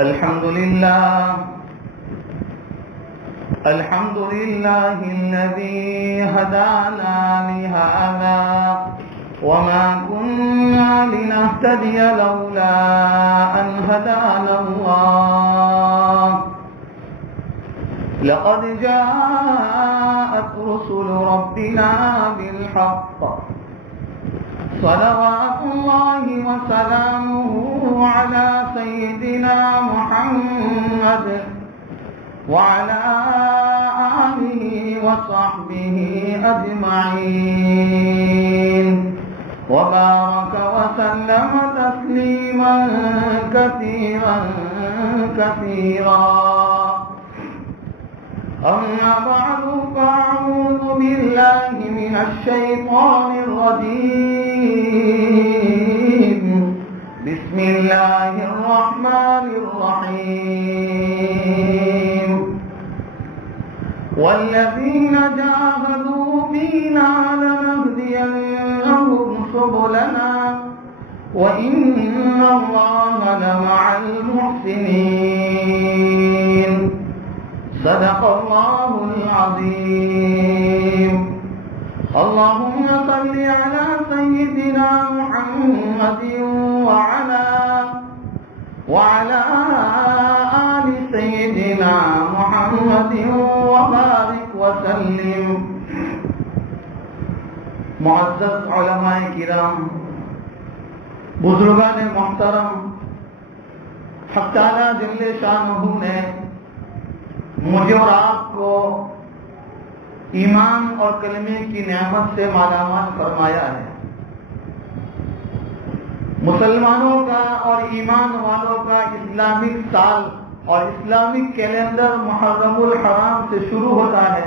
الحمد لله الذي هدانا لهذا وما كنا لنهتدي لولا أن هدانا الله لقد جاءت رسل ربنا بالحق صلوات الله وسلامه على سيدنا محمد وعلى آله وصحبه أجمعين وبارك وسلم تسليما كثيرا كثيرا. أما بعد فأعوذ بالله من الشيطان الرجيم. بسم الله الرحمن الرحيم. والذين جاهدوا فينا لنهدينهم سبلنا وإن الله لمع المحسنين. صدق الله العظيم. اللهم صل على سيدنا محمد وعلى آل سيدنا محمد وبارك وسلم. معزز علماء کرام، بزرگان محترم، حق تعالی جل شانہ نے مجھے اور آپ کو ایمان اور کلمے کی نعمت سے مالا مال فرمایا ہے. مسلمانوں کا اور ایمان والوں کا اسلامک سال اور اسلامک کیلنڈر محرم الحرام سے شروع ہوتا ہے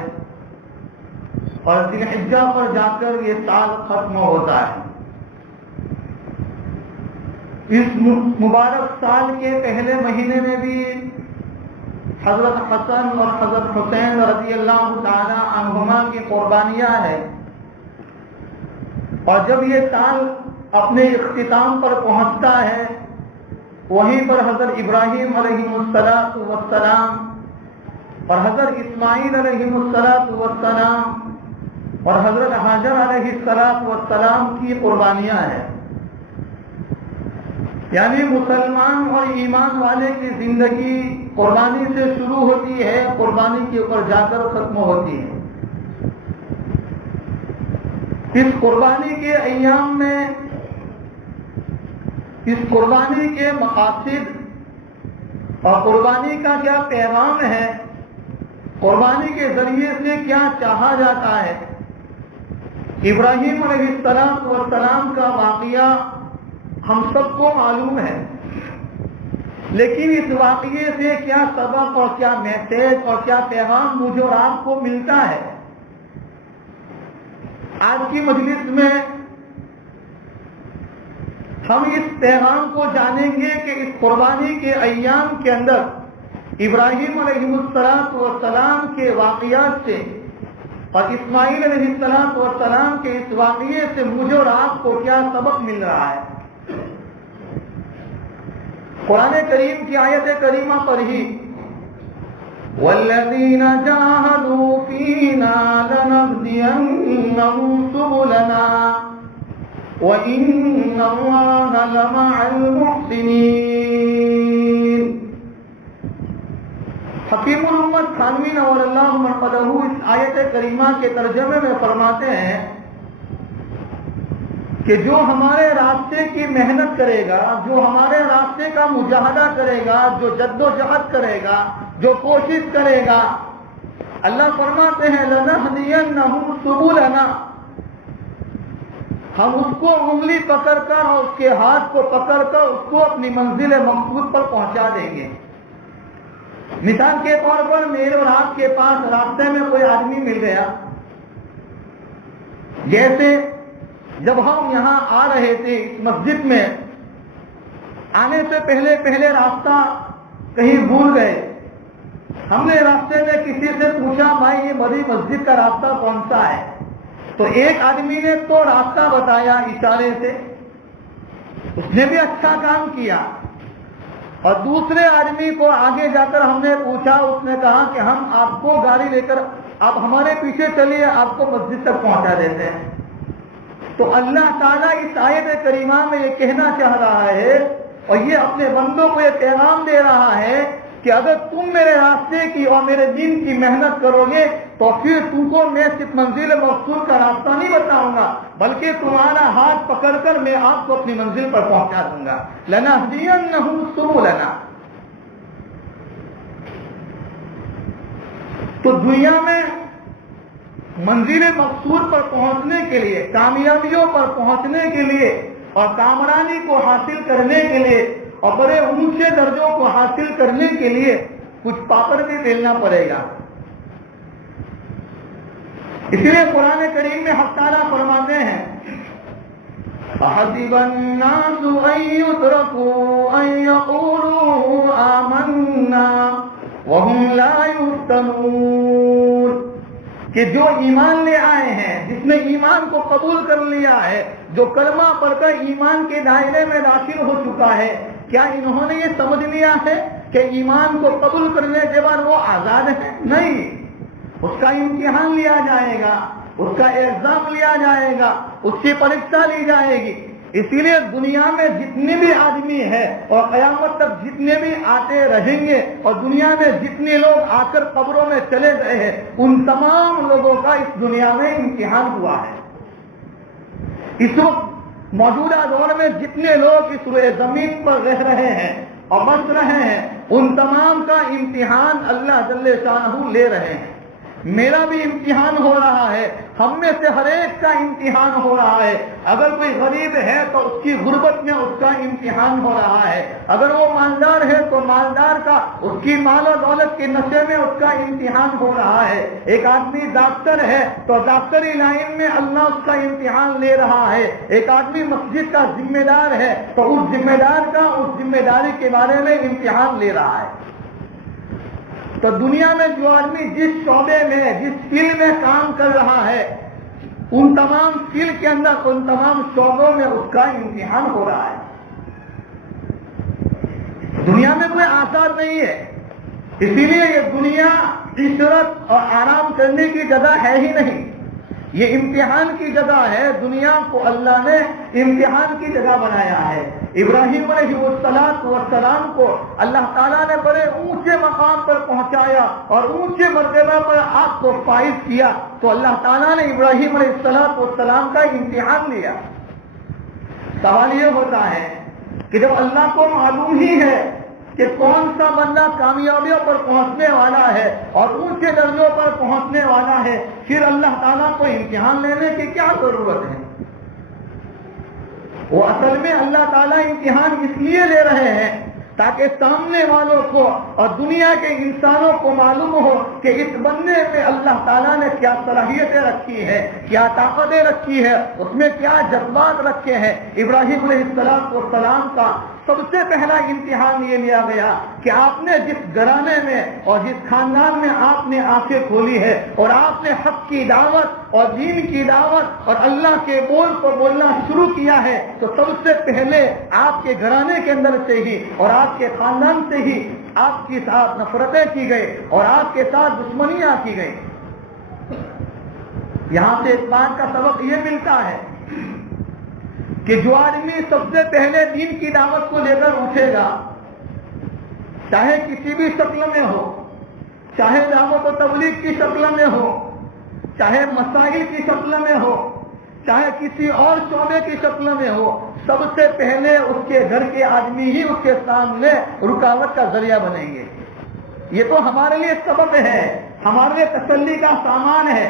اور ذی الحجہ پر جا کر یہ سال ختم ہوتا ہے. اس مبارک سال کے پہلے مہینے میں بھی حضرت حسن اور حضرت حسین رضی اللہ تعالی عنہما کی قربانیاں ہیں، اور جب یہ سال اپنے اختتام پر پہنچتا ہے وہیں پر حضرت ابراہیم علیہ السلام اور حضرت اسماعیل علیہ السلام اور حضرت حاجر علیہ السلام کی قربانیاں ہیں. یعنی مسلمان اور ایمان والے کی زندگی قربانی سے شروع ہوتی ہے، قربانی کے اوپر جا کر ختم ہوتی ہے. اس قربانی کے ایام میں اس قربانی کے مقاصد اور قربانی کا کیا پیغام ہے، قربانی کے ذریعے سے کیا چاہا جاتا ہے. ابراہیم علیہ السلام کا واقعہ ہم سب کو معلوم ہے، لیکن اس واقعے سے کیا سبق اور کیا میسج اور کیا پیغام مجھے اور آپ کو ملتا ہے. آج کی مجلس میں ہم اس پیغام کو جانیں گے کہ اس قربانی کے ایام کے اندر ابراہیم علیہ السلام کے واقعات سے اور اسماعیل علیہ السلام کے اس واقعے سے مجھے اور آپ کو کیا سبق مل رہا ہے. قرآن کریم کی آیت کریمہ پر ہی وَالَّذِينَ جَاهَدُوا فِينَا لَنَهْدِيَنَّهُمْ سُبُلَنَا وَإِنَّ اللَّهَ لَمَعَ الْمُحْسِنِينَ. حکیم الامت تھانوی نور اللہ مرقدہ اس آیت کریمہ کے ترجمے میں فرماتے ہیں کہ جو ہمارے راستے کی محنت کرے گا، جو ہمارے راستے کا مجاہدہ کرے گا، جو جد و جہد کرے گا، جو کوشش کرے گا، اللہ فرماتے ہیں لَنَهْدِيَنَّهُمْ سُبُلَنَا، ہم اس کو انگلی پکڑ کر اور اس کے ہاتھ کو پکڑ کر اس کو اپنی منزل مقصود پر پہنچا دیں گے. مثال کے طور پر میرے اور آپ کے پاس راستے میں کوئی آدمی مل گیا، جیسے جب ہم یہاں آ رہے تھے اس مسجد میں، آنے سے پہلے راستہ کہیں بھول گئے. ہم نے راستے میں کسی سے پوچھا بھائی یہ بڑی مسجد کا راستہ کون سا ہے؟ تو ایک آدمی نے تو راستہ بتایا اشارے سے، اس نے بھی اچھا کام کیا. اور دوسرے آدمی کو آگے جا کر ہم نے پوچھا، اس نے کہا کہ ہم آپ کو گاڑی لے کر آپ ہمارے پیچھے چلیے، آپ کو مسجد تک پہنچا دیتے ہیں۔ تو اللہ تعالیٰ اس آیت کریمہ میں یہ کہنا چاہ رہا ہے اور یہ اپنے بندوں کو یہ پیغام دے رہا ہے کہ اگر تم میرے راستے کی اور میرے دین کی محنت کرو گے تو پھر تم کو میں صرف منزل مقصود کا راستہ نہیں بتاؤں گا، بلکہ تمہارا ہاتھ پکڑ کر میں آپ کو اپنی منزل پر پہنچا دوں گا۔ لَنَهْدِيَنَّهُمْ سُبُلَنَا۔ تو دنیا میں منزل مقصود پر پہنچنے کے لیے، کامیابیوں پر پہنچنے کے لیے اور کامرانی کو حاصل کرنے کے لیے اور بڑے اونچے درجوں کو حاصل کرنے کے لیے کچھ پاپڑ بھی بیلنا پڑے گا۔ اس لیے قرآن کریم میں حق تعالیٰ فرماتے ہیں أَحَسِبَ النَّاسُ أَن يُتْرَكُوا أَن يَقُولُوا آمَنَّا وَهُمْ لَا يُفْتَنُونَ، کہ جو ایمان لے آئے ہیں، جس نے ایمان کو قبول کر لیا ہے، جو کلمہ پڑھ کر ایمان کے دائرے میں داخل ہو چکا ہے، کیا انہوں نے یہ سمجھ لیا ہے کہ ایمان کو قبول کرنے کے بعد وہ آزاد ہے؟ نہیں، اس کا امتحان لیا جائے گا، اس کا ایگزام لیا جائے گا، اس کی پریکشا لی جائے گی۔ اسی لیے دنیا میں جتنے بھی آدمی ہیں اور قیامت تک جتنے بھی آتے رہیں گے اور دنیا میں جتنے لوگ آ کر قبروں میں چلے گئے ہیں، ان تمام لوگوں کا اس دنیا میں امتحان ہوا ہے۔ اس وقت موجودہ دور میں جتنے لوگ اس روئے زمین پر رہ رہے ہیں اور بس رہے ہیں، ان تمام کا امتحان اللہ جل شانہ لے رہے ہیں۔ میرا بھی امتحان ہو رہا ہے، ہم میں سے ہر ایک کا امتحان ہو رہا ہے۔ اگر کوئی غریب ہے تو اس کی غربت میں اس کا امتحان ہو رہا ہے، اگر وہ مالدار ہے تو مالدار کا اس کی مال و دولت کے نشے میں اس کا امتحان ہو رہا ہے۔ ایک آدمی ڈاکٹر ہے تو ڈاکٹری لائن میں اللہ اس کا امتحان لے رہا ہے۔ ایک آدمی مسجد کا ذمہ دار ہے تو اس ذمہ دار کا اس ذمہ داری کے بارے میں امتحان لے رہا ہے۔ تو دنیا میں جو آدمی جس شعبے میں جس فیلڈ میں کام کر رہا ہے، ان تمام فیلڈ کے اندر ان تمام شعبوں میں اس کا امتحان ہو رہا ہے۔ دنیا میں کوئی آزاد نہیں ہے، اسی لیے یہ دنیا عشرت اور آرام کرنے کی جگہ ہے ہی نہیں، یہ امتحان کی جگہ ہے۔ دنیا کو اللہ نے امتحان کی جگہ بنایا ہے۔ ابراہیم علیہ السلام کو اللہ تعالیٰ نے بڑے اونچے مقام پر پہنچایا اور اونچے مرتبہ پر آپ کو فائز کیا، تو اللہ تعالیٰ نے ابراہیم علیہ السلام کا امتحان لیا۔ سوال یہ ہوتا ہے کہ جب اللہ کو معلوم ہی ہے کہ کون سا بندہ کامیابیوں پر پہنچنے والا ہے اور اونچے درجوں پر پہنچنے والا ہے، پھر اللہ تعالیٰ کو امتحان لینے کی کیا ضرورت ہے؟ وہ اصل میں اللہ تعالیٰ امتحان اس لیے لے رہے ہیں تاکہ سامنے والوں کو اور دنیا کے انسانوں کو معلوم ہو کہ اس بندے میں اللہ تعالیٰ نے کیا صلاحیتیں رکھی ہے، کیا طاقتیں رکھی ہے، اس میں کیا جذبات رکھے ہیں۔ ابراہیم علیہ السلام کا سب سے پہلا امتحان یہ لیا گیا کہ آپ نے جس گھرانے میں اور جس خاندان میں آپ نے آنکھیں کھولی ہے اور آپ نے حق کی دعوت اور دین کی دعوت اور اللہ کے بول کو بولنا شروع کیا ہے، تو سب سے پہلے آپ کے گھرانے کے اندر سے ہی اور آپ کے خاندان سے ہی آپ کے ساتھ نفرتیں کی گئی اور آپ کے ساتھ دشمنیاں کی گئی۔ یہاں سے اس بات کا سبق یہ ملتا ہے کہ جو آدمی سب سے پہلے دین کی دعوت کو لے کر اٹھے گا، چاہے کسی بھی شکل میں ہو، چاہے دعوت و تبلیغ کی شکل میں ہو، چاہے مسائل کی شکل میں ہو، چاہے کسی اور شعبے کی شکل میں ہو، سب سے پہلے اس کے گھر کے آدمی ہی اس کے سامنے رکاوٹ کا ذریعہ بنیں گے۔ یہ تو ہمارے لیے سبب ہے، ہمارے لیے تسلی کا سامان ہے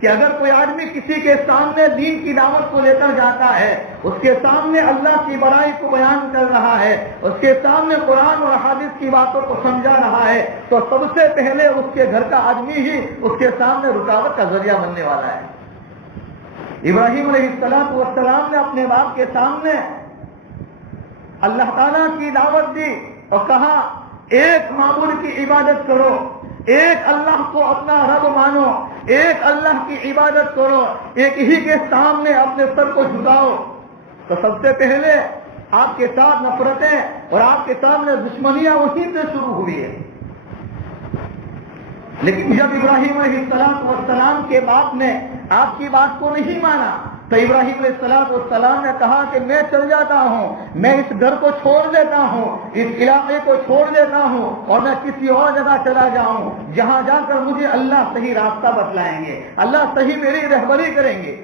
کہ اگر کوئی آدمی کسی کے سامنے دین کی دعوت کو لے کر جاتا ہے، اس کے سامنے اللہ کی بڑائی کو بیان کر رہا ہے، اس کے سامنے قرآن اور حدیث کی باتوں کو سمجھا رہا ہے، تو سب سے پہلے اس کے گھر کا آدمی ہی اس کے سامنے رکاوٹ کا ذریعہ بننے والا ہے۔ ابراہیم علیہ السلام نے اپنے باپ کے سامنے اللہ تعالیٰ کی دعوت دی اور کہا ایک معبود کی عبادت کرو، ایک اللہ کو اپنا رب مانو، ایک اللہ کی عبادت کرو، ایک ہی کے سامنے اپنے سر کو جھکاؤ۔ تو سب سے پہلے آپ کے ساتھ نفرتیں اور آپ کے سامنے دشمنیاں وہیں سے شروع ہوئی ہے. لیکن جب ابراہیم علیہ السلام کے باپ نے آپ کی بات کو نہیں مانا تو ابراہیم علیہ السلام نے کہا کہ میں چل جاتا ہوں, میں اس گھر کو چھوڑ دیتا ہوں, اس علاقے کو چھوڑ دیتا ہوں اور میں کسی اور جگہ چلا جاؤں جہاں جا کر مجھے اللہ صحیح راستہ بتلائیں گے, اللہ صحیح میری رہبری کریں گے.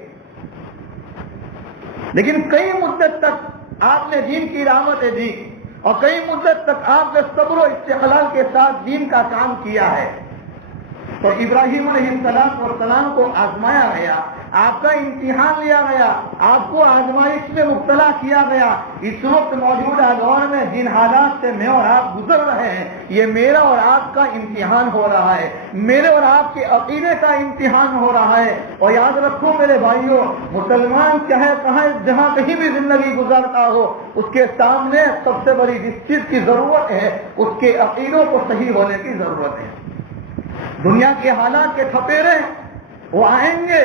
لیکن کئی مدت تک آپ نے دین کی دعوتیں دی اور کئی مدت تک آپ نے صبر و استقلال کے ساتھ دین کا کام کیا ہے. تو ابراہیم علیہ السلام کو آزمایا گیا, آپ کا امتحان لیا گیا, آپ کو آزمائش میں مبتلا کیا گیا. اس وقت موجودہ دور میں جن حالات سے میں اور آپ گزر رہے ہیں یہ میرا اور آپ کا امتحان ہو رہا ہے, میرے اور آپ کے عقیدے کا امتحان ہو رہا ہے. اور یاد رکھو میرے بھائیوں, مسلمان چاہے کہاں جہاں کہیں بھی زندگی گزارتا ہو اس کے سامنے سب سے بڑی جس چیز کی ضرورت ہے اس کے عقیدوں کو صحیح ہونے کی ضرورت ہے. دنیا کے حالات کے تھپیرے وہ آئیں گے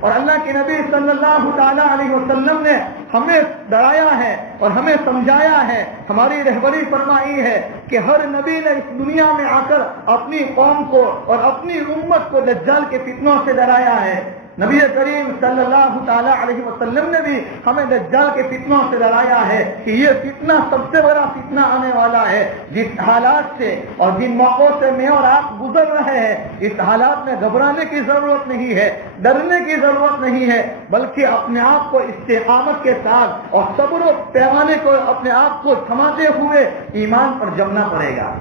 اور اللہ کے نبی صلی اللہ تعالی علیہ وسلم نے ہمیں ڈرایا ہے اور ہمیں سمجھایا ہے, ہماری رہبری فرمائی ہے کہ ہر نبی نے اس دنیا میں آ کر اپنی قوم کو اور اپنی امت کو دجال کے فتنوں سے ڈرایا ہے. نبی کریم صلی اللہ تعالی علیہ وسلم نے بھی ہمیں دجال کے فتنوں سے ڈرایا ہے کہ یہ فتنہ سب سے بڑا فتنہ آنے والا ہے. جس حالات سے اور جن موقعوں سے میں اور آپ گزر رہے ہیں اس حالات میں گھبرانے کی ضرورت نہیں ہے, ڈرنے کی ضرورت نہیں ہے, بلکہ اپنے آپ کو استقامت کے ساتھ اور صبر و پیمانے کو اپنے آپ کو تھماتے ہوئے ایمان پر جمنا پڑے گا.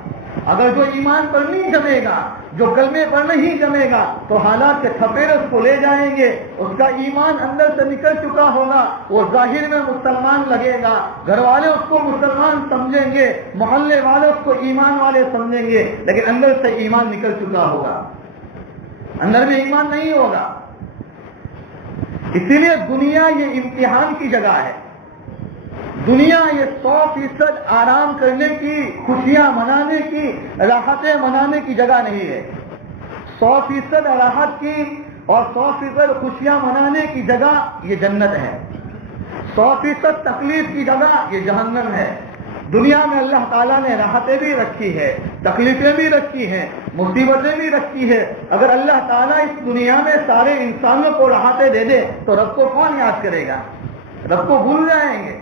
اگر جو ایمان پر نہیں جمے گا, جو کلمے پر نہیں جمے گا تو حالات کے تھپیرے اس کو لے جائیں گے. اس کا ایمان اندر سے نکل چکا ہوگا, وہ ظاہر میں مسلمان لگے گا, گھر والے اس کو مسلمان سمجھیں گے, محلے والے اس کو ایمان والے سمجھیں گے, لیکن اندر سے ایمان نکل چکا ہوگا, اندر میں ایمان نہیں ہوگا. اسی لیے دنیا یہ امتحان کی جگہ ہے. دنیا یہ 100% آرام کرنے کی, خوشیاں منانے کی, راحتیں منانے کی جگہ نہیں ہے. 100% راحت کی اور 100% خوشیاں منانے کی جگہ یہ جنت ہے. 100% تکلیف کی جگہ یہ جہنم ہے. دنیا میں اللہ تعالیٰ نے راحتیں بھی رکھی ہے, تکلیفیں بھی رکھی ہیں, مصیبتیں بھی رکھی ہے. اگر اللہ تعالیٰ اس دنیا میں سارے انسانوں کو راحتیں دے دے تو رب کو کون یاد کرے گا؟ رب کو بھول جائیں گے.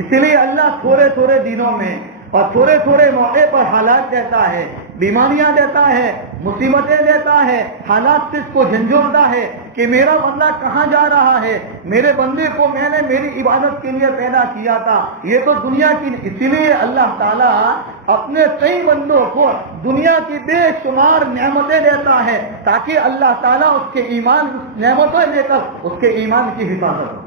اسی لیے اللہ تھوڑے تھوڑے دنوں میں اور تھوڑے تھوڑے موقع پر حالات دیتا ہے, بیماریاں دیتا ہے, مصیبتیں دیتا ہے, حالات سے اس کو جھنجھوڑتا ہے کہ میرا بندہ کہاں جا رہا ہے, میرے بندے کو میں نے میری عبادت کے لیے پیدا کیا تھا, یہ تو دنیا کی. اسی لیے اللہ تعالیٰ اپنے کئی بندوں کو دنیا کی بے شمار نعمتیں دیتا ہے تاکہ اللہ تعالیٰ اس کے ایمان نعمتیں لے کر اس کے ایمان کی حفاظت ہو.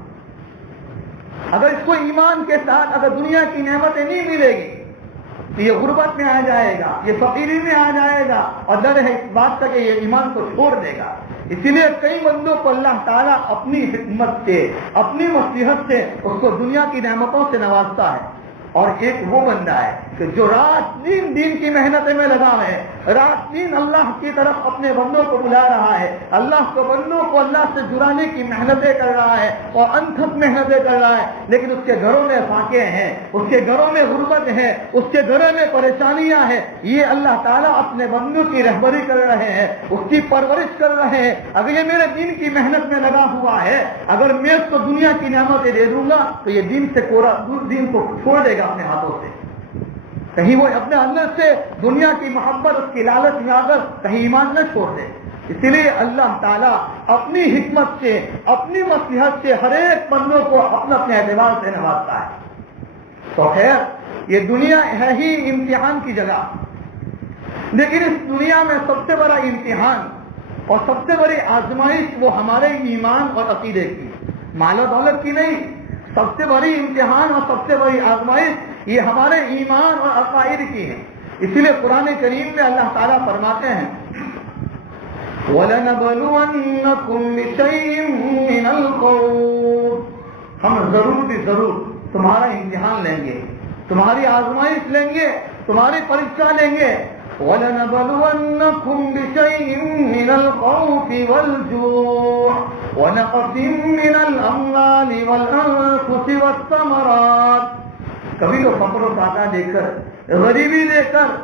اگر اس کو ایمان کے ساتھ اگر دنیا کی نعمتیں نہیں ملے گی تو یہ غربت میں آ جائے گا, یہ فقیری میں آ جائے گا اور ڈر ہے اس بات کا کہ یہ ایمان کو چھوڑ دے گا. اسی لیے کئی بندوں کو اللہ تعالیٰ اپنی حکمت سے, اپنی مصلحت سے اس کو دنیا کی نعمتوں سے نوازتا ہے. اور ایک وہ بندہ ہے کہ جو رات دین کی محنتیں میں لگا ہے, رات دن اللہ کی طرف اپنے بندوں کو بلا رہا ہے, اللہ کو بندوں کو اللہ سے جڑانے کی محنتیں کر رہا ہے اور انتھک محنتیں کر رہا ہے, لیکن اس کے گھروں میں فاقے ہیں, اس کے گھروں میں غربت ہے, اس کے گھروں میں پریشانیاں ہیں. یہ اللہ تعالیٰ اپنے بندوں کی رہبری کر رہے ہیں, اس کی پرورش کر رہے ہیں. اگر یہ میرے دین کی محنت میں لگا ہوا ہے, اگر میں اس کو دنیا کی نعمتیں دے دوں گا تو یہ دین سے دین کو چھوڑ دے گا اپنے ہاتھوں سے. کہیں وہ اپنے اندر سے دنیا کی محبت, اس کی لالچ میں آ کر کہیں ایمان نہ چھوڑ دے. اسی لیے اللہ تعالیٰ اپنی حکمت سے, اپنی مصلحت سے ہر ایک بندوں کو اپنے اپنے اعتبار سے نوازتا ہے. تو خیر یہ دنیا ہے ہی امتحان کی جگہ, لیکن اس دنیا میں سب سے بڑا امتحان اور سب سے بڑی آزمائش وہ ہمارے ایمان اور عقیدے کی, مال و دولت کی نہیں. سب سے بڑی امتحان اور سب سے بڑی آزمائش یہ ہمارے ایمان اور عقائد کی ہے. اسی لیے قرآن کریم میں اللہ تعالیٰ فرماتے ہیں وَلَنَبْلُوَنَّكُمْ بِشَيْءٍ مِّنَ الْخَوْفِ, ہم ضرور بھی ضرور تمہارا امتحان لیں گے, تمہاری آزمائش لیں گے, تمہاری پریکشا لیں گے. وَلَنَبْلُوَنَّكُمْ بِشَيْءٍ مِّنَ الْخَوْفِ وَالْجُوعِ وَنَقْصٍ مِّنَ الْأَمْوَالِ وَالْأَنفُسِ وَالثَّمَرَاتِ کبھی تو فقر و فاقہ دے کر، غریبی دے کر،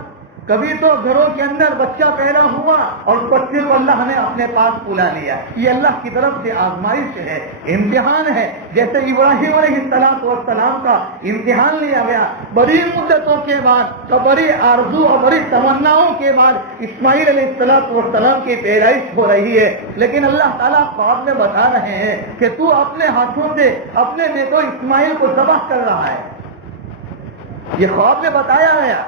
کبھی تو گھروں کے اندر بچہ پیدا ہوا اور بچے کو اللہ نے اپنے پاس بلا لیا۔ یہ اللہ کی طرف سے آزمائش ہے، امتحان ہے۔ جیسے ابراہیم علیہ السلام کا امتحان لیا گیا، بڑی مدتوں کے بعد، بڑی آرزو اور بڑی تمناؤں کے بعد اسماعیل علیہ السلام کی پیدائش ہو رہی ہے، لیکن اللہ تعالیٰ خواب میں بتا رہے ہیں کہ تو اپنے ہاتھوں سے اپنے بیٹے اسماعیل کو ذبح کر رہا ہے۔ یہ خواب میں بتایا گیا۔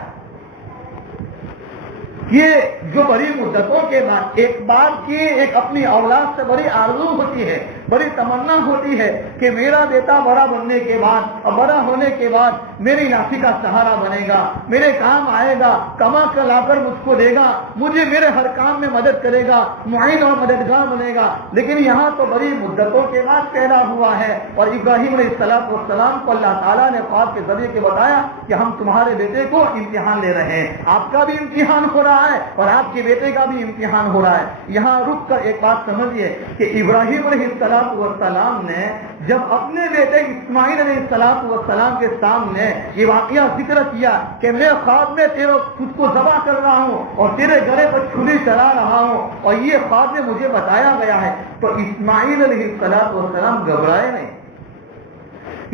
یہ جو بڑی مدتوں کے بعد ایک باپ کی ایک اپنی اولاد سے بڑی آرزو ہوتی ہے، بڑی تمنا ہوتی ہے کہ میرا بیٹا بڑا بننے کے بعد اور بڑا ہونے کے بعد میری لاٹھی کا سہارا بنے گا، میرے کام آئے گا، کما کر لا کر مجھ کو دے گا، مجھے میرے ہر کام میں مدد کرے گا، معین اور مددگار بنے گا۔ لیکن یہاں تو بڑی مدتوں کے بعد پیدا ہوا ہے، اور ابراہیم علیہ السلام کو اللہ تعالیٰ نے خواب کے ذریعے کے بتایا کہ ہم تمہارے بیٹے کو امتحان لے رہے ہیں، آپ کا بھی امتحان ہو رہا ہے اور آپ کے بیٹے کا بھی امتحان ہو رہا ہے۔ یہاں رک کر ایک بات سمجھیے کہ ابراہیم علیہ السلام نے جب اپنے بیٹے اسماعیل علیہ السلام کے سامنے یہ واقعہ ذکر کیا کہ میں خواب میں تیرے خود کو ذبح کر رہا ہوں اور تیرے گلے پر چھری چلا رہا ہوں اور یہ خواب میں مجھے بتایا گیا ہے، تو اسماعیل علیہ السلام گھبرائے نہیں۔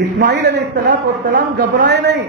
اسماعیل علیہ السلام گھبرائے نہیں،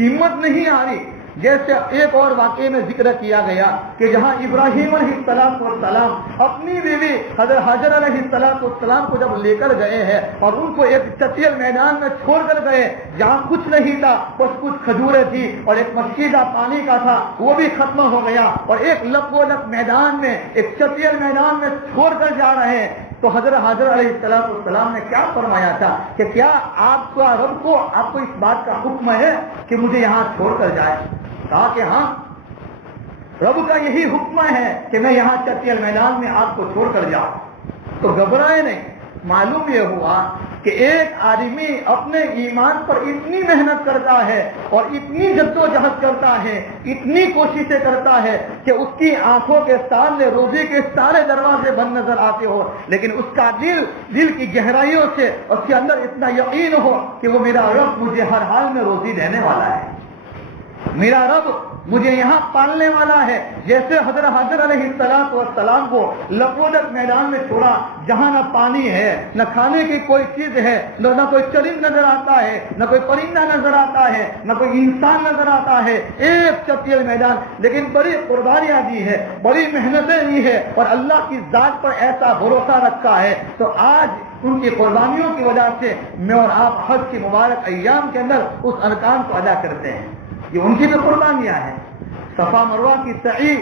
ہمت نہیں ہاری۔ جیسے ایک اور واقعے میں ذکر کیا گیا کہ جہاں ابراہیم علیہ السلام اپنی بیوی حضرت حاجر علیہ السلام کو جب لے کر گئے ہیں اور ان کو ایک چٹیل میدان میں چھوڑ کر گئے جہاں کچھ نہیں تھا، بس کچھ کھجوریں تھی اور ایک مسکیدہ پانی کا تھا، وہ بھی ختم ہو گیا، اور ایک لپ و لپ میدان میں، ایک چٹیل میدان میں چھوڑ کر جا رہے ہیں، تو حضرت حاجر علیہ السلام نے کیا فرمایا تھا کہ کیا آپ کا رب کو آپ کو اس بات کا حکم ہے کہ مجھے یہاں چھوڑ کر جائے؟ کہا کہ ہاں، رب کا یہی حکم ہے کہ میں یہاں چٹیل میدان میں آپ کو چھوڑ کر جاؤں۔ تو گھبرائے نہیں۔ معلوم یہ ہوا کہ ایک آدمی اپنے ایمان پر اتنی محنت کرتا ہے اور اتنی جدوجہد کرتا ہے، اتنی کوششیں کرتا ہے کہ اس کی آنکھوں کے سامنے روزی کے سارے دروازے بند نظر آتے ہو، لیکن اس کا دل کی گہرائیوں سے اس کے اندر اتنا یقین ہو کہ وہ میرا رب مجھے ہر حال میں روزی دینے والا ہے، میرا رب مجھے یہاں پالنے والا ہے۔ جیسے حضرت حاجر علیہ السلام کو لپوڈک میدان میں چھوڑا جہاں نہ پانی ہے، نہ کھانے کی کوئی چیز ہے، نہ کوئی چرند نظر آتا ہے، نہ کوئی پرندہ نظر آتا ہے، نہ کوئی انسان نظر آتا ہے، ایک چٹیل میدان، لیکن بڑی قربانیاں دی ہے، بڑی محنتیں دی ہے اور اللہ کی ذات پر ایسا بھروسہ رکھا ہے، تو آج ان کی قربانیوں کی وجہ سے میں اور آپ حج کی مبارک ایام کے اندر اس ارکان کو ادا کرتے ہیں۔ یہ ان کی بھی قربانیاں ہیں۔ صفا مروہ کی سعی،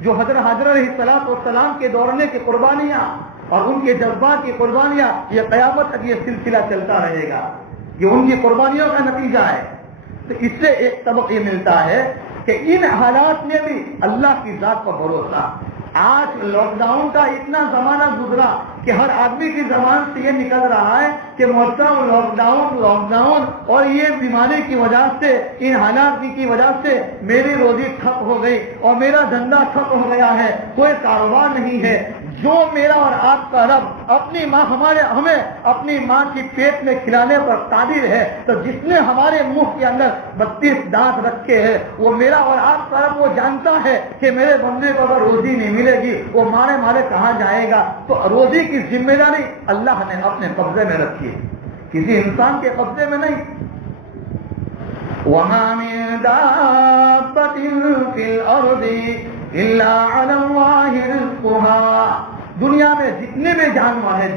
جو حضرت حاجر علیہ السلام کے دوڑنے کی قربانیاں اور ان کے جذبات کی قربانیاں، یہ قیامت تک یہ سلسلہ چلتا رہے گا، یہ ان کی قربانیوں کا نتیجہ ہے۔ تو اس سے ایک سبق یہ ملتا ہے کہ ان حالات میں بھی اللہ کی ذات پر بھروسہ۔ آج لاک ڈاؤن کا اتنا زمانہ گزرا کہ ہر آدمی کی زبان سے یہ نکل رہا ہے کہ محترم لاک ڈاؤن اور یہ بیماری کی وجہ سے، ان حالات کی وجہ سے میری روزی ٹھپ ہو گئی اور میرا دھندا ٹھپ ہو گیا ہے، کوئی کاروبار نہیں ہے۔ جو میرا اور آپ کا رب اپنی ماں ہمیں اپنی ماں کی پیٹ میں کھلانے پر قادر ہے، تو جس نے ہمارے منہ کے اندر 32 دانت رکھے ہیں، وہ میرا اور آپ کا رب وہ جانتا ہے کہ میرے بندے کو اگر روزی نہیں ملے گی وہ مارے کہاں جائے گا۔ تو روزی کی ذمہ داری اللہ نے اپنے قبضے میں رکھی ہے، کسی انسان کے قبضے میں نہیں۔ وَمَا مِن دَابَّةٍ فِي الْأَرْضِ إِلَّا عَلَى اللَّهِ رِزْقُهَا۔ دنیا میں جتنے بھی جانور ہیں،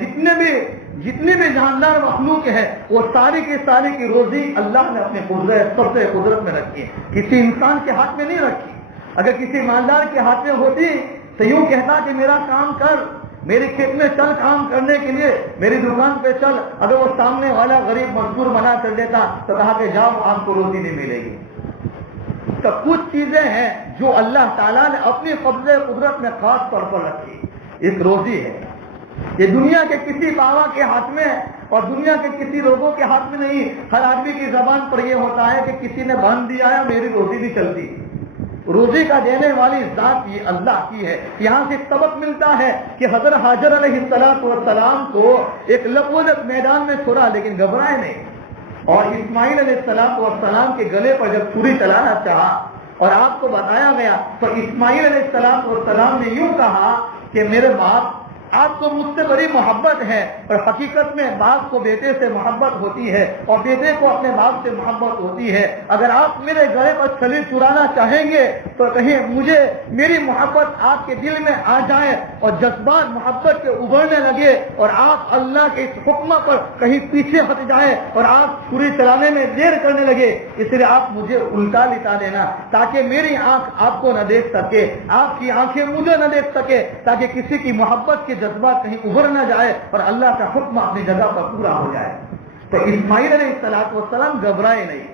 جتنے بھی جاندار مخلوق ہے، وہ ساری کی روزی اللہ نے اپنے قدرت میں رکھی ہے، کسی انسان کے ہاتھ میں نہیں رکھی۔ اگر کسی مالدار کے ہاتھ میں ہوتی تو یوں کہتا کہ میرا کام کر، میرے کھیت میں چل کام کرنے کے لیے، میری دکان پہ چل، اگر وہ سامنے والا غریب مزدور منع کر دیتا تو کہا کہ جاؤ آپ کو روزی نہیں ملے گی۔ تو کچھ چیزیں ہیں جو اللہ تعالیٰ نے اپنی قدرت میں خاص طور پر رکھی۔ ایک روزی ہے، یہ دنیا کے کسی باوا کے ہاتھ میں اور دنیا کے کسی لوگوں کے ہاتھ میں نہیں۔ ہر آدمی کی زبان پر یہ ہوتا ہے کہ کسی نے باندھ دیا ہے، میری روزی بھی چلتی۔ روزی کا دینے والی ذات یہ اللہ کی ہے۔ یہاں سے سبق ملتا ہے کہ حضرت حاجر علیہ السلام کو ایک لپوجک میدان میں چھوڑا لیکن گھبرائے نہیں، اور اسماعیل علیہ السلام کے گلے پر جب چھری چلانا چاہا اور آپ کو بتایا گیا تو اسماعیل علیہ السلام نے یوں کہا کہ میرے باپ آپ کو مجھ سے بڑی محبت ہے، اور حقیقت میں باپ کو بیٹے سے محبت ہوتی ہے اور بیٹے کو اپنے باپ سے محبت ہوتی ہے۔ اگر آپ میرے گلے پر چھری چرانا چاہیں گے تو کہیں مجھے میری محبت آپ کے دل میں آ جائے اور جذبات محبت کے ابھرنے لگے اور آپ اللہ کے اس حکم پر کہیں پیچھے ہٹ جائیں اور آپ چھری چلانے میں دیر کرنے لگے، اس لیے آپ مجھے الٹا لٹا دینا تاکہ میری آنکھ آپ کو نہ دیکھ سکے، آپ کی آنکھیں مجھے نہ دیکھ سکے، تاکہ کسی کی محبت کے جذبات کہیں ابھر نہ جائے اور اللہ کا حکم اپنی جگہ پر پورا ہو جائے۔ تو اسماعیل علیہ السلام گھبرائے نہیں۔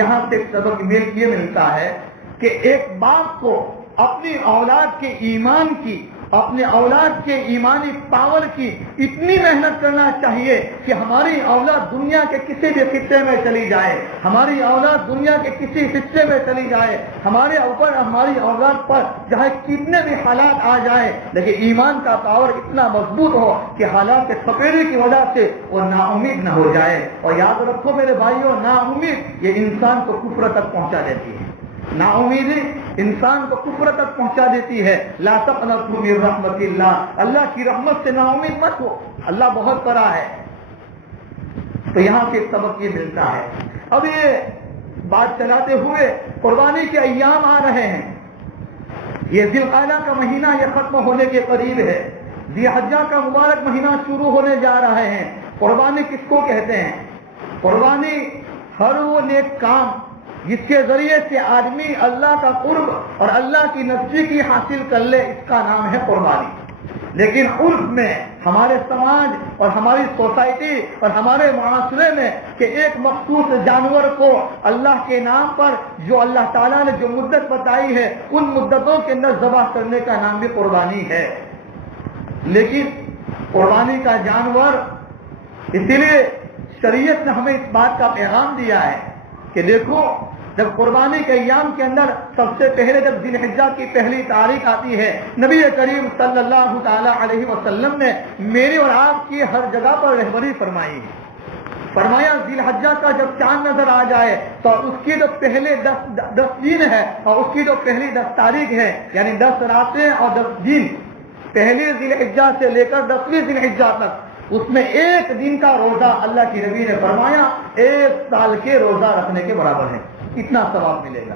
یہاں سے سبق یہ ملتا ہے کہ ایک باپ کو اپنی اولاد کے ایمان کی، اپنے اولاد کے ایمانی پاور کی اتنی محنت کرنا چاہیے کہ ہماری اولاد دنیا کے کسی بھی خطے میں چلی جائے، ہماری اولاد دنیا کے کسی حصے میں چلی جائے، ہمارے اوپر ہماری اولاد پر چاہے کتنے بھی حالات آ جائیں، لیکن ایمان کا پاور اتنا مضبوط ہو کہ حالات کے تھپیڑے کی وجہ سے وہ نا امید نہ ہو جائے۔ اور یاد رکھو میرے بھائیوں، نا امید یہ انسان کو کفر تک پہنچا دیتی ہے، نا امیدی انسان کو کفر تک پہنچا دیتی ہے۔ لا تقنطوا من رحمت اللہ، اللہ کی رحمت سے نا امید مت ہو، اللہ بہت بڑا ہے۔ تو یہاں سے سبق یہ ملتا ہے۔ اب یہ بات چلاتے ہوئے قربانی کے ایام آ رہے ہیں، یہ ذی القعدہ کا مہینہ یہ ختم ہونے کے قریب ہے، ذی الحجہ کا مبارک مہینہ شروع ہونے جا رہے ہیں۔ قربانی کس کو کہتے ہیں؟ قربانی ہر وہ نیک کام جس کے ذریعے سے آدمی اللہ کا قرب اور اللہ کی نزدیکی حاصل کر لے، اس کا نام ہے قربانی۔ لیکن عرف میں ہمارے سماج اور ہماری سوسائٹی اور ہمارے معاشرے میں کہ ایک مخصوص جانور کو اللہ کے نام پر جو اللہ تعالیٰ نے جو مدت بتائی ہے ان مدتوں کے اندر ذبح کرنے کا نام بھی قربانی ہے۔ لیکن قربانی کا جانور، اسی لیے شریعت نے ہمیں اس بات کا پیغام دیا ہے کہ دیکھو جب قربانی کے ایام کے اندر سب سے پہلے جب ذی الحجہ کی پہلی تاریخ آتی ہے، نبی کریم صلی اللہ تعالی علیہ وسلم نے میری اور آپ کی ہر جگہ پر رہبری فرمائی ہے۔ فرمایا ذی الحجہ کا جب چاند نظر آ جائے تو اس کی جو پہلے 10 دن ہے اور اس کی جو پہلی 10 تاریخ ہے، یعنی 10 راتیں اور 10 دن، پہلی ذی الحجہ سے لے کر 10ویں ذی الحجہ تک، اس میں ایک دن کا روزہ اللہ کی نبی نے فرمایا 1 سال کے روزہ رکھنے کے برابر ہے، اتنا ثواب ملے گا۔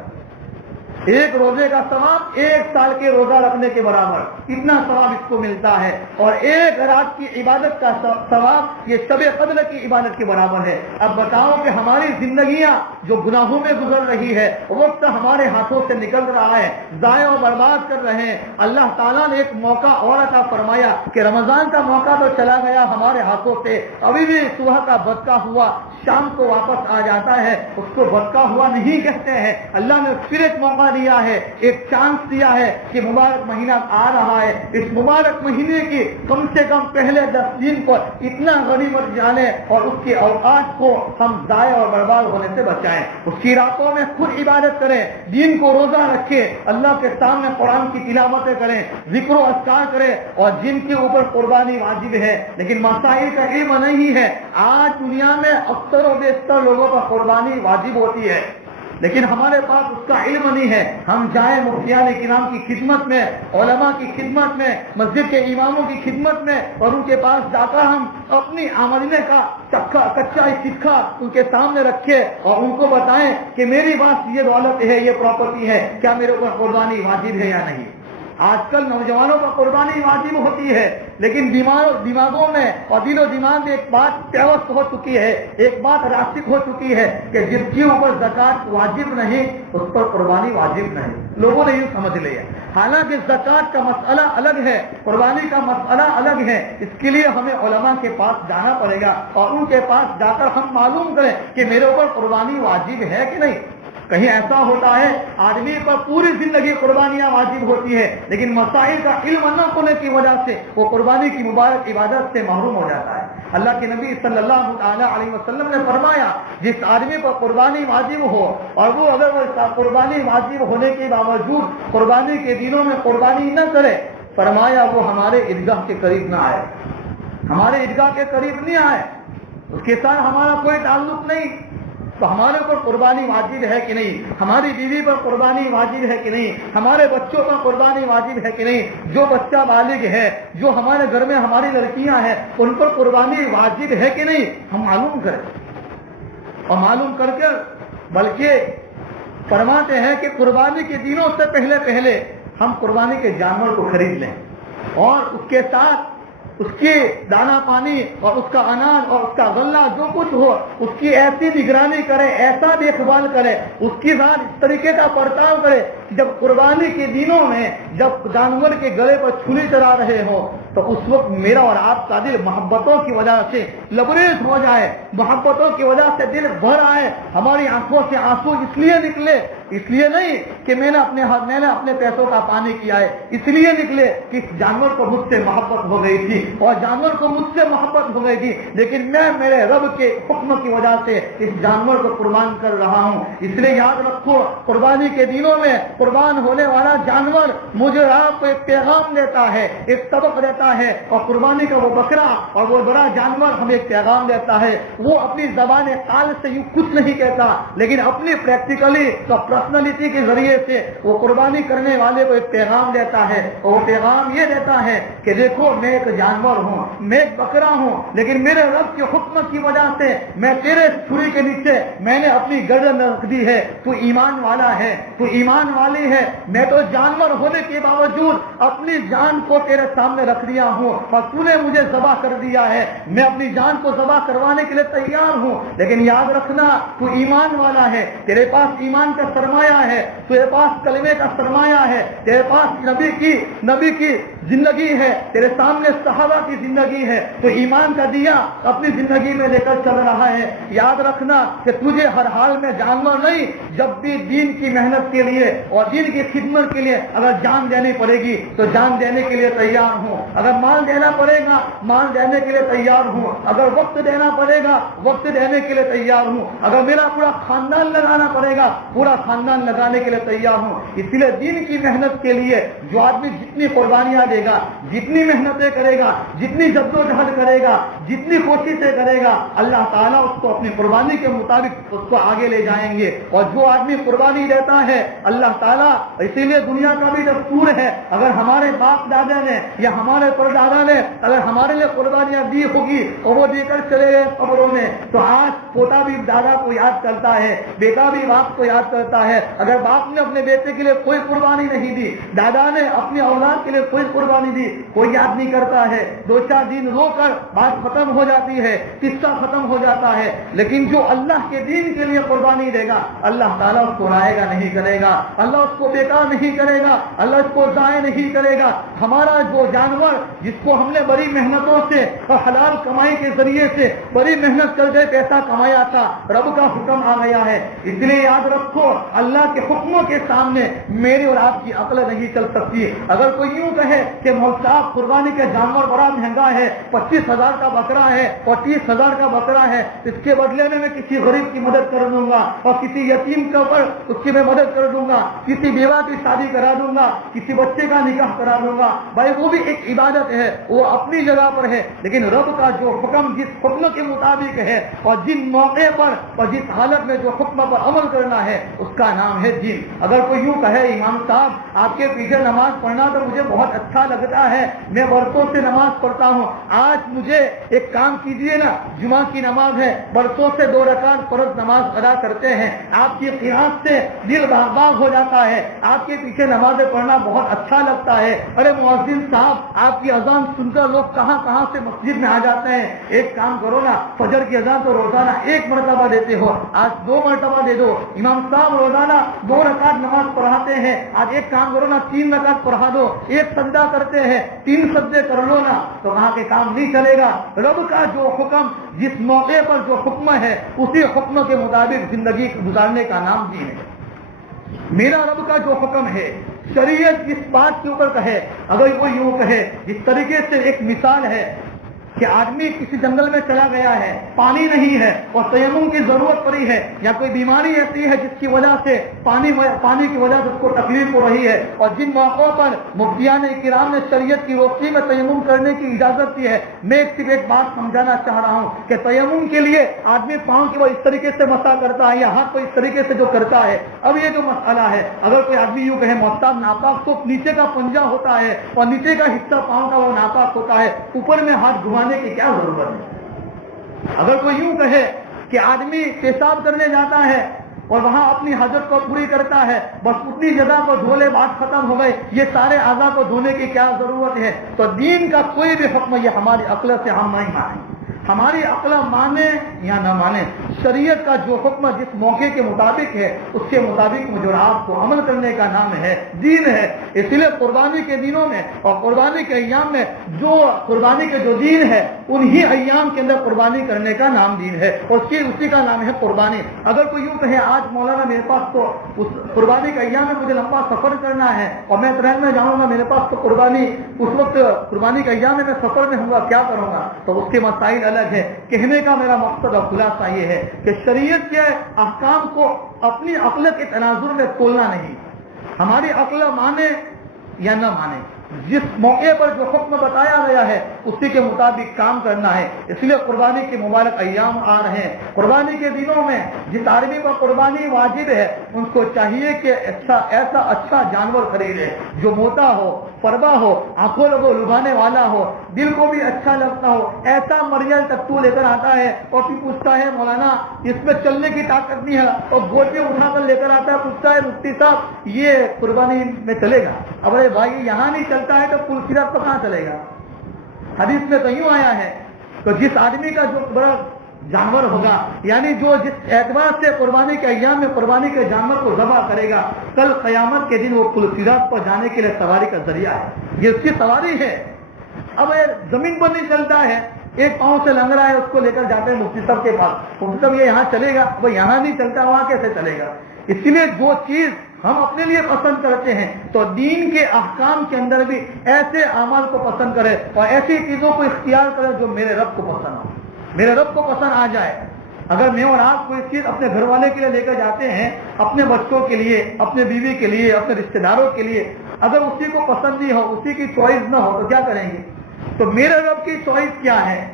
ایک روزے کا ثواب 1 سال کے روزہ رکھنے کے برابر، اتنا ثواب اس کو ملتا ہے۔ اور ایک رات کی عبادت کا ثواب یہ شب قدر کی عبادت کے برابر ہے۔ اب بتاؤ کہ ہماری زندگیاں جو گناہوں میں گزر رہی ہے، وقت ہمارے ہاتھوں سے نکل رہا ہے، ضائع و برباد کر رہے ہیں۔ اللہ تعالیٰ نے ایک موقع اور عطا فرمایا کہ رمضان کا موقع تو چلا گیا ہمارے ہاتھوں سے، ابھی بھی صبح کا بدکا ہوا شام کو واپس آ جاتا ہے، اس کو بدکا ہوا نہیں کہتے ہیں۔ اللہ نے پھر ایک موقع دیا ہے، ایک چانس دیا ہے کہ مبارک مہینہ آ رہا ہے، اس مبارک مہینے کی کم سے کم پہلے 10 دن پر اتنا غنیمت جانے اور اس کے اوقات کو ہم ضائع اور برباد ہونے سے بچائیں۔ اس کی راتوں میں خود عبادت کریں، دین کو روزہ رکھیں، اللہ کے سامنے قرآن کی تلاوتیں کریں، ذکر و اذکار کریں، اور جن کے اوپر قربانی واجب ہے لیکن مسائل کا علم نہیں ہے۔ آج دنیا میں اکثر و بیشتر لوگوں پر قربانی واجب ہوتی ہے لیکن ہمارے پاس اس کا علم نہیں ہے۔ ہم جائیں مفتیان کرام کی خدمت میں، علماء کی خدمت میں، مسجد کے اماموں کی خدمت میں، اور ان کے پاس جا کر ہم اپنی آمدنی کا کچا سکھا ان کے سامنے رکھے اور ان کو بتائیں کہ میری پاس یہ دولت ہے، یہ پراپرٹی ہے، کیا میرے اوپر قربانی واجب ہے یا نہیں۔ آج کل نوجوانوں پر قربانی واجب ہوتی ہے لیکن دماغوں میں اور دل و دماغ میں ایک بات پیوست ہو چکی ہے، ایک بات راسخ ہو چکی ہے کہ جس کے اوپر زکوٰۃ واجب نہیں اس پر قربانی واجب نہیں۔ لوگوں نے یوں سمجھ لیا، حالانکہ زکوٰۃ کا مسئلہ الگ ہے، قربانی کا مسئلہ الگ ہے۔ اس کے لیے ہمیں علماء کے پاس جانا پڑے گا اور ان کے پاس جا کر ہم معلوم کریں کہ میرے اوپر قربانی واجب ہے کہ نہیں۔ کہیں ایسا ہوتا ہے آدمی پر پوری زندگی قربانیاں واجب ہوتی ہے لیکن مسائل کا علم نہ ہونے کی وجہ سے وہ قربانی کی مبارک عبادت سے محروم ہو جاتا ہے۔ اللہ کے نبی صلی اللہ علیہ وسلم نے فرمایا جس آدمی پر قربانی واجب ہو اور وہ اگر وہ قربانی واجب ہونے کے باوجود قربانی کے دنوں میں قربانی نہ کرے، فرمایا وہ ہمارے عیدگاہ کے قریب نہ آئے، ہمارے عیدگاہ کے قریب نہیں آئے، اس کے ساتھ ہمارا کوئی تعلق نہیں۔ تو ہمارے اوپر قربانی واجب ہے کہ نہیں، ہماری بیوی پر قربانی واجب ہے کہ نہیں، ہمارے بچوں پر قربانی واجب ہے کہ نہیں، جو بچہ بالغ ہے، جو ہمارے گھر میں ہماری لڑکیاں ہیں ان پر قربانی واجب ہے کہ نہیں، ہم معلوم کریں، اور معلوم کر کے بلکہ فرماتے ہیں کہ قربانی کے دنوں سے پہلے ہم قربانی کے جانور کو خرید لیں اور اس کے ساتھ اس کی دانا پانی اور اس کا اناج اور اس کا غلہ جو کچھ ہو اس کی ایسی نگرانی کرے، ایسا دیکھ بھال کرے، اس کی ذات اس طریقے کا برتاؤ کرے کہ جب قربانی کے دنوں میں جب جانور کے گلے پر چھری چلا رہے ہو تو اس وقت میرا اور آپ کا دل محبتوں کی وجہ سے لبریز ہو جائے، محبتوں کی وجہ سے دل بھر آئے، ہماری آنکھوں سے آنسو اس لیے نکلے، اس لیے نہیں کہ میں نے اپنے پیسوں کا پانی کیا ہے، اس لیے نکلے کہ اس جانور کو مجھ سے محبت ہو گئی تھی اور جانور کو مجھ سے محبت ہو گئی تھی، لیکن میں میرے رب کے حکم کی وجہ سے اس جانور کو قربان کر رہا ہوں۔ اس لیے یاد رکھو قربانی کے دنوں میں قربان ہونے والا جانور مجھے آپ کو ایک پیغام دیتا ہے، ایک سبق دیتا ہے، اور قربانی کا وہ بکرا اور وہ بڑا جانور ہمیں ایک پیغام دیتا ہے۔ وہ اپنی زبان قال سے یوں کچھ نہیں کہتا، لیکن اپنی پریکٹیکلی تو پرسنالٹی کے ذریعے سے وہ قربانی کرنے والے کو ایک پیغام دیتا ہے، اور وہ پیغام یہ دیتا ہے کہ دیکھو میں ایک جانور ہوں، میں ایک بکرا ہوں، لیکن میرے رب کے حکم کی وجہ سے میں تیرے چھری کے نیچے میں نے اپنی گردن رکھ دی ہے، تو ایمان والا ہے، تو ایمان والی ہے، میں تو جانور ہونے کے باوجود اپنی جان کو تیرے سامنے رکھ دیا ہوں اور تو نے مجھے ذبح کر دیا ہے، میں اپنی جان کو ذبح کروانے کے لیے تیار ہوں، لیکن یاد رکھنا تو ایمان والا ہے، تیرے پاس ایمان کا سرمایہ ہے، تیرے پاس کلمے کا سرمایہ ہے، تیرے پاس نبی کی زندگی ہے، تیرے سامنے صحابہ کی زندگی ہے، تو ایمان کا دیا اپنی زندگی میں لے کر چل رہا ہے۔ یاد رکھنا کہ تجھے ہر حال میں جانور نہیں، جب بھی دین کی محنت کے لیے اور دین کی خدمت کے لیے اگر جان دینی پڑے گی تو جان دینے کے لیے تیار ہوں، اگر مال دینا پڑے گا مال دینے کے لیے تیار ہوں، اگر وقت دینا پڑے گا وقت دینے کے لیے تیار ہوں، اگر میرا پورا خاندان لگانا پڑے گا پورا خاندان لگانے کے لیے تیار ہوں۔ اس لیے دین کی محنت کے لیے جو آدمی جتنی قربانیاں دے گا، جتنی محنتیں کرے گا، جتنی جدوجہد کرے گا، جتنی کوششیں کرے گا، اللہ تعالیٰ اس کو اپنی قربانی کے مطابق اس کو آگے لے جائیں گے۔ اور جو آدمی قربانی دیتا ہے اللہ تعالیٰ، اسی لیے دنیا کا بھی دستور ہے، اگر ہمارے باپ دادا نے یا ہمارے پردادا نے اگر ہمارے لیے قربانیاں دی ہوگی اور وہ دے کر چلے گئے قبروں میں، تو آج پوتا بھی دادا کو یاد کرتا ہے، بیٹا بھی باپ کو یاد کرتا ہے۔ اگر باپ نے اپنے بیٹے کے لیے کوئی قربانی نہیں دی، دادا نے اپنی اولاد کے لیے کوئی قربانی دی، کوئی یاد نہیں کرتا ہے، دو چار دن رو کر بات ختم ہو جاتی ہے، قصہ ختم ہو جاتا ہے۔ لیکن جو اللہ کے دین کے لیے قربانی دے گا اللہ تعالیٰ اس کو رائے گا نہیں کرے گا، اللہ اس کو بیکار نہیں کرے گا، اللہ اس کو ضائع نہیں کرے گا۔ ہمارا جو جانور جس کو ہم نے بڑی محنتوں سے اور حلال کمائی کے ذریعے سے بڑی محنت کر کے پیسہ کمایا تھا، رب کا حکم آ گیا ہے، اس لیے یاد رکھو اللہ کے حکموں کے سامنے میری اور آپ کی عقل نہیں چل سکتی۔ اگر کوئی یوں کہے کہ مولوی صاحب قربانی کا جانور بڑا مہنگا ہے، 25,000 کا بکرا ہے اور 30,000 کا بکرا ہے، اس کے بدلے میں کسی غریب کی مدد کر دوں گا اور کسی یتیم کے اوپر اس کی میں مدد کر دوں گا، کسی بیوہ کی شادی کرا دوں گا، کسی بچے کا نکاح کرا دوں گا، بھائی وہ بھی ایک عبادت ہے، وہ اپنی جگہ پر ہے، لیکن رب کا جو حکم جس حکم کے مطابق ہے اور جن موقع پر اور جس حالت میں جو حکم پر عمل کرنا ہے اس کا نام ہے دین۔ اگر کوئی یوں کہے امام صاحب آپ کے پیچھے نماز پڑھنا تو مجھے بہت اچھا لگتا ہے، میں برسوں سے نماز پڑھتا ہوں، آج مجھے ایک کام کیجیے نا، جمعہ کی نماز ہے، برسوں سے 2 رکعت فرض نماز ادا کرتے ہیں، آپ کی قیادت سے دل باغ باغ ہو جاتا ہے، آپ کے پیچھے نمازیں پڑھنا بہت اچھا لگتا ہے۔ ارے مؤذن صاحب آپ کی اذان سن کر لوگ کہاں کہاں سے مسجد میں آ جاتے ہیں، ایک کام کرو نا، فجر کی اذان تو روزانہ 1 مرتبہ دیتے ہو، آج 2 مرتبہ دے دو۔ امام صاحب روزانہ 2 رکعت نماز پڑھاتے ہیں، آج ایک کام کرو نا 3 رکعت پڑھا دو، 1 سجدہ کرتے ہیں 3 سجدے کر لو نا، تو وہاں کے کام نہیں چلے گا۔ رب کا جو حکم جس موقع پر جو حکم ہے اسی حکم کے مطابق زندگی گزارنے کا نام دین ہے۔ میرا رب کا جو حکم ہے شریعت جس بات کے اوپر کہے، اگر وہ یوں کہے، جس طریقے سے ایک مثال ہے کہ آدمی کسی جنگل میں چلا گیا ہے, پانی نہیں ہے اور تیمم کی ضرورت پڑی ہے, یا کوئی بیماری ایسی ہے جس کی وجہ سے پانی کی وجہ سے اس کو تکلیف ہو رہی ہے, اور جن موقعوں پر مفتیان کرام نے شریعت کی روشنی میں تیمم کرنے کی اجازت دی ہے. میں صرف ایک بات سمجھانا چاہ رہا ہوں کہ تیمم کے لیے آدمی پاؤں کی وہ اس طریقے سے مسا کرتا ہے یا ہاتھ کو اس طریقے سے جو کرتا ہے. اب یہ جو مسئلہ ہے, اگر کوئی آدمی یوں کہے محتاط ناپاک, تو نیچے کا پنجہ ہوتا ہے اور نیچے کا حصہ پاؤں کا وہ ناپاک ہوتا ہے, اوپر میں ہاتھ گھمانے کی کیا ضرورت ہے؟ اگر کوئی یوں کہے کہ آدمی پیشاب کرنے جاتا ہے اور وہاں اپنی حاجت کو پوری کرتا ہے, بس اتنی جگہ کو دھو لے بات ختم ہو گئی, یہ سارے اعضاء کو دھونے کی کیا ضرورت ہے؟ تو دین کا کوئی بھی حکم یہ ہماری عقل سے ہم نہیں مانیں. ہماری عقل مانے یا نہ مانے, شریعت کا جو حکم جس موقع کے مطابق ہے اس کے مطابق مجھے اور آپ کو عمل کرنے کا نام ہے دین ہے. اس لیے قربانی کے دنوں میں اور قربانی کے ایام میں جو قربانی کے جو دین ہے انہی ایام کے اندر قربانی کرنے کا نام دین ہے, اور اسی کا نام ہے قربانی. اگر کوئی یوں کہے آج مولانا میرے پاس تو اس قربانی کے ایام میں مجھے لمبا سفر کرنا ہے اور میں ٹرین میں جاؤں گا, میرے پاس تو قربانی اس وقت قربانی کے ایام میں سفر میں ہوں گا, کیا کروں گا؟ تو اس کے مسائل الگ ہے. کہنے کا میرا مقصد اور خلاصہ یہ ہے کہ شریعت کے احکام کو اپنی عقل کے تناظر میں تولنا نہیں. ہماری عقل مانے یا نہ مانے, جس موقع پر جو حکم بتایا گیا ہے اسی کے مطابق کام کرنا ہے. اس لیے قربانی کے مبارک ایام آ رہے ہیں. قربانی کے دنوں میں جس آدمی پر قربانی واجب ہے ان کو چاہیے کہ ایسا اچھا جانور خریدے جو موٹا ہو, فربا ہو, آنکھوں لگو لبھانے والا ہو, دل کو بھی اچھا لگتا ہو. ایسا مریل تختو لے کر آتا ہے اور پھر پوچھتا ہے مولانا اس میں چلنے کی طاقت نہیں ہے, اور گوٹے اٹھا کر لے کر آتا ہے, پوچھتا ہے مفتی صاحب یہ قربانی میں چلے گا؟ اب بھائی یہاں نہیں چلتا ہے تو پل سیرت پر کہاں چلے گا؟ حدیث میں تو یوں آیا ہے. تو جس آدمی کا جو بڑا جانور ہوگا, یعنی جو جس اعتبار سے قربانی کے ایام میں قربانی کے جانور کو ذبح کرے گا, کل قیامت کے دن وہ پل سیرت پر جانے کے لیے سواری کا ذریعہ ہے, یہ اس کی سواری ہے. اب زمین پر نہیں چلتا ہے, ایک پاؤں سے لنگ رہا ہے, اس کو لے کر جاتے ہیں مفتی صاحب کے پاس, مفتی صاحب یہ یہاں چلے گا؟ وہ یہاں نہیں چلتا, وہاں کیسے چلے گا؟ اس لیے جو چیز ہم اپنے لیے پسند کرتے ہیں تو دین کے احکام کے اندر بھی ایسے اعمال کو پسند کرے اور ایسی چیزوں کو اختیار کرے جو میرے رب کو پسند ہو, میرے رب کو پسند آ جائے. اگر میں اور آپ کوئی چیز اپنے گھر والے کے لیے لے کر جاتے ہیں, اپنے بچوں کے لیے, اپنے بیوی کے لیے, اپنے رشتے داروں کے لیے, اگر اسی کو پسند نہیں ہو, اسی کی چوائس نہ ہو تو کیا کریں گے؟ تو میرے رب کی چوائس کیا ہے,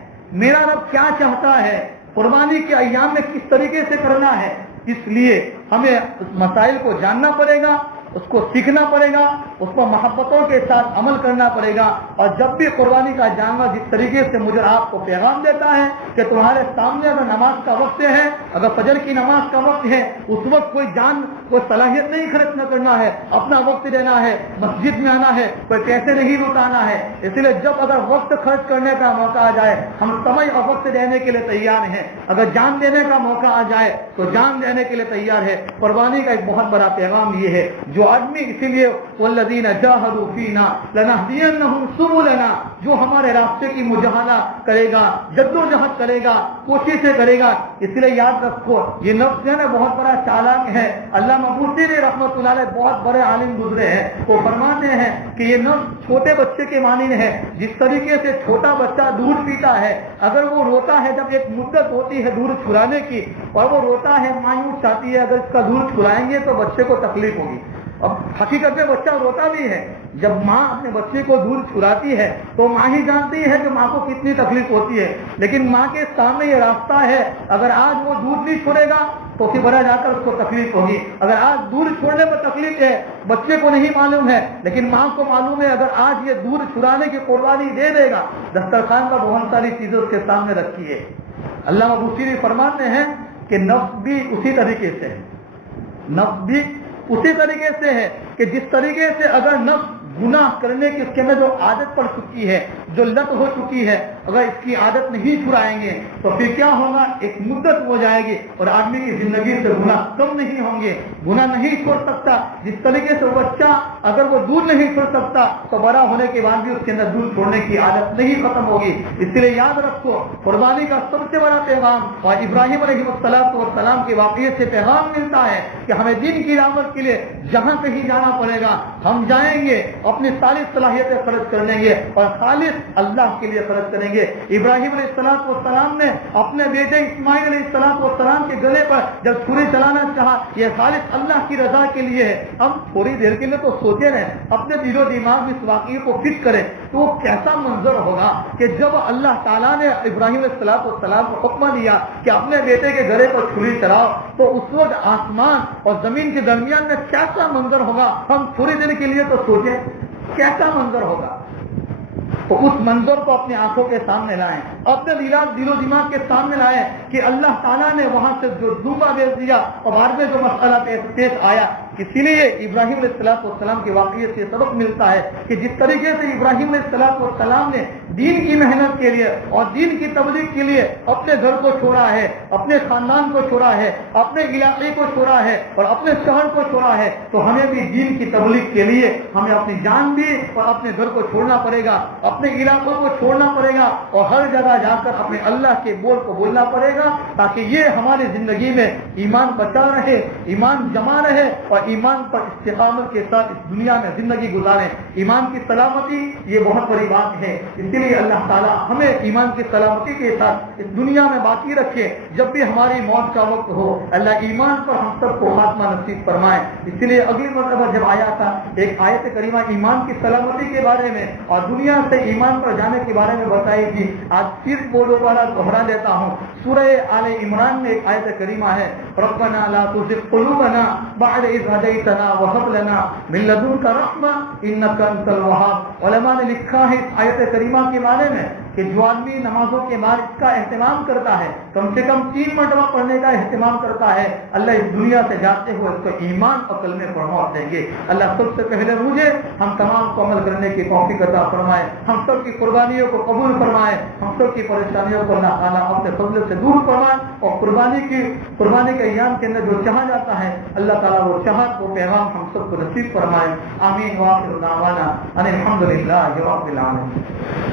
میرا رب کیا چاہتا ہے, قربانی کے ایام میں کس طریقے سے کرنا ہے, اس لیے ہمیں اس مسائل کو جاننا پڑے گا, اس کو سیکھنا پڑے گا, اس کو محبتوں کے ساتھ عمل کرنا پڑے گا. اور جب بھی قربانی کا جانور جس طریقے سے مجھے آپ کو پیغام دیتا ہے کہ تمہارے سامنے اگر نماز کا وقت ہے, اگر فجر کی نماز کا وقت ہے, اس وقت کوئی صلاحیت نہیں خرچ نہ کرنا ہے, اپنا وقت دینا ہے, مسجد میں آنا ہے, کوئی پیسے نہیں لٹانا ہے. اس لیے جب اگر وقت خرچ کرنے کا موقع آ جائے ہم سمے اور وقت دینے کے لیے تیار ہیں, اگر جان دینے کا موقع آ جائے تو جان دینے کے لیے تیار ہے. قربانی کا ایک بہت بڑا پیغام یہ ہے جو آدمی, اسی لیے والذین جاہدوا فینا لنہدینہم سبلنا, جو ہمارے راستے کی مجاہدہ کرے گا, جدوجہد کرے گا, کوششیں کرے گا. اس لیے یاد رکھو یہ نفس جو ہے بہت بڑا چالاک ہے. علامہ بوسیری رحمۃ اللہ علیہ بہت بڑے عالم گزرے ہیں, وہ فرماتے ہیں کہ یہ نفس چھوٹے بچے کے مانند ہے. جس طریقے سے چھوٹا بچہ دودھ پیتا ہے, اگر وہ روتا ہے جب ایک مدت ہوتی ہے دودھ چھلانے کی اور وہ روتا ہے, ماں یوں چاہتی ہے اگر اس کا دودھ چھلائیں گے تو بچے کو تکلیف ہوگی. اب حقیقت میں بچہ روتا بھی ہے, جب ماں اپنے بچے کو دودھ چھلاتی ہے تو ماں ہی جانتی ہے کہ ماں کو کتنی تکلیف ہوتی ہے. لیکن ماں کے سامنے یہ راستہ ہے, اگر آج وہ دودھ نہیں چھوڑے گا تو پھر بڑا جا کر اس کو تکلیف ہوگی. اگر آج دودھ چھوڑنے پر تکلیف ہے, بچے کو نہیں معلوم ہے لیکن ماں کو معلوم ہے, اگر آج یہ دودھ چھڑانے کی قربانی دے دے گا, دسترخوان پر بہت ساری چیزیں اس کے سامنے رکھی ہے. علامہ بوسیری فرماتے ہیں کہ نفس بھی اسی طریقے سے ہے, نفس بھی اسی طریقے سے ہے کہ جس طریقے سے اگر نفس گناہ کرنے کی اس کے اندر جو عادت پڑ چکی ہے, جو لت ہو چکی ہے, اگر اس کی عادت نہیں چھڑائیں گے تو پھر کیا ہوگا, ایک مدت ہو جائے گی اور آدمی کی زندگی سے گناہ کم نہیں ہوں گے, گناہ نہیں چھوڑ سکتا. جس طریقے سے بچہ اگر وہ دودھ نہیں چھوڑ سکتا تو بڑا ہونے کے بعد بھی اس کے اندر دودھ چھوڑنے کی عادت نہیں ختم ہوگی. اس لیے یاد رکھو قربانی کا سب سے بڑا پیغام اور ابراہیم علیہ السلام کے واقعے سے پیغام ملتا ہے کہ ہمیں دین کی دعوت کے لیے جہاں کہیں جانا پڑے گا ہم جائیں گے, اپنی ساری صلاحیتیں خرچ کر لیں گے اور خالص اللہ کے لیے خرچ کریں گے. ابراہیم علیہ السلام نے اپنے بیٹے اسماعیل علیہ السلام کے گلے پر جب چھری چلانا چاہا, یہ خالص اللہ کی رضا کے لیے ہے. ہم تھوڑی دیر کے لیے تو سوچے رہے, اپنے دل و دماغ میں اس واقعے کو فٹ کریں تو وہ کیسا منظر ہوگا کہ جب اللہ تعالیٰ نے ابراہیم علیہ السلام کو حکم دیا کہ اپنے بیٹے کے گلے پر چھری چلاؤ, تو اس وقت آسمان اور زمین کے درمیان میں کیسا منظر ہوگا. ہم تھوڑی دیر کے لیے تو سوچیں کیسا منظر ہوگا. تو اس منظر کو اپنی آنکھوں کے سامنے لائیں, اپنے دل و دماغ کے سامنے لائیں کہ اللہ تعالیٰ نے وہاں سے جو دھوکہ بھیج دیا اور بعد میں جو مسئلہ پیش آیا. اسی لیے ابراہیم علیہ السلام کے واقعے سے سبق ملتا ہے کہ جس طریقے سے ابراہیم علیہ السلام نے دین کی محنت کے لیے اور دین کی تبلیغ کے لیے اپنے گھر کو چھوڑا ہے, اپنے خاندان کو چھوڑا ہے, اپنے علاقے کو چھوڑا ہے اور اپنے شہر کو چھوڑا ہے, تو ہمیں بھی دین کی تبلیغ کے لیے ہمیں اپنی جان بھی اور اپنے گھر کو چھوڑنا پڑے گا, اپنے علاقوں کو چھوڑنا پڑے گا اور ہر جگہ جا کر اپنے اللہ کے بول کو بولنا پڑے گا, تاکہ یہ ہماری زندگی میں ایمان بچا رہے, ایمان جمع رہے اور ایمان پر استقامت کے ساتھ اس دنیا میں زندگی گزاریں. ایمان کی سلامتی یہ بہت بڑی بات ہے. اس لیے اللہ تعالیٰ ہمیں ایمان کی سلامتی کے ساتھ اس دنیا میں باقی رکھے. جب بھی ہماری موت کا وقت ہو اللہ ایمان پر ہم سب کو خاتمہ نصیب فرمائے. اس لیے اگلی مرتبہ جب آیا تھا ایک آیت کریمہ ایمان کی سلامتی کے بارے میں اور دنیا سے ایمان پر جانے کے بارے میں بتائی تھی. آج صرف وہ دوبارہ دوہرا دیتا ہوں. سورہ آل عمران میں ایک آیت کریمہ ہے, ربنا لا تزغ قلوبنا بعد اذ ہدیتنا وہب لنا من لدنک رحمہ انک انت الوہاب. علماء نے لکھا ہے اس آیت کریمہ کے بارے میں کہ جو آدمی نمازوں کے بعد اس کا اہتمام کرتا ہے, کم سے کم 3 مرتبہ پڑھنے کا اہتمام کرتا ہے, اللہ اس دنیا سے جاتے ہوئے اس کو ایمان اور کلمے پر موت دیں گے. اللہ سب سے پہلے مجھے ہم تمام کو عمل کرنے کی توفیق عطا فرمائے, ہم سب کی قربانیوں کو قبول فرمائے, ہم سب کی پریشانیوں کو اللہ تعالیٰ اپنے فضل سے دور فرمائے اور قربانی کے ایام کے اندر جو چاہا جاتا ہے اللہ تعالیٰ وہ چاہت وہ پیغام ہم سب کو نصیب فرمائے. آمین. وآخر دعوانا ان الحمد للہ رب العالمین.